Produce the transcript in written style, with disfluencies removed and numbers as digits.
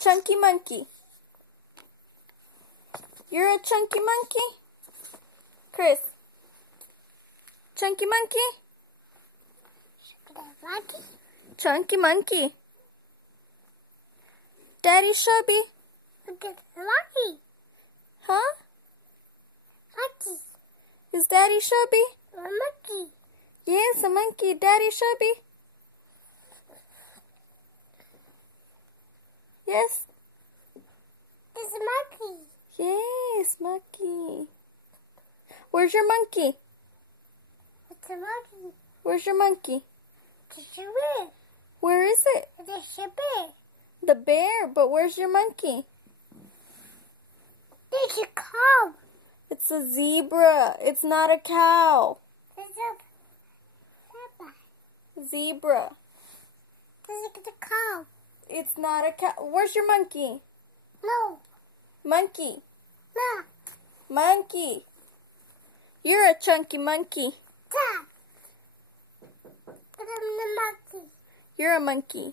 Chunky monkey. You're a chunky monkey? Chris. Chunky monkey? Monkey? Chunky monkey. Daddy Chubby. Monkey. Huh? Monkey. Is Daddy Chubby? A monkey. Yes, a monkey. Daddy Chubby. Yes? It's a monkey. Yes, monkey. Where's your monkey? It's a monkey. Where's your monkey? It's a bear. Where is it? It's a bear. The bear, but where's your monkey? It's a cow. It's a zebra. It's not a cow. It's a zebra. Zebra. It's a cow. It's not a cow. Where's your monkey? No. Monkey. No. Monkey. You're a chunky monkey. Dad. I'm the monkey. You're a monkey.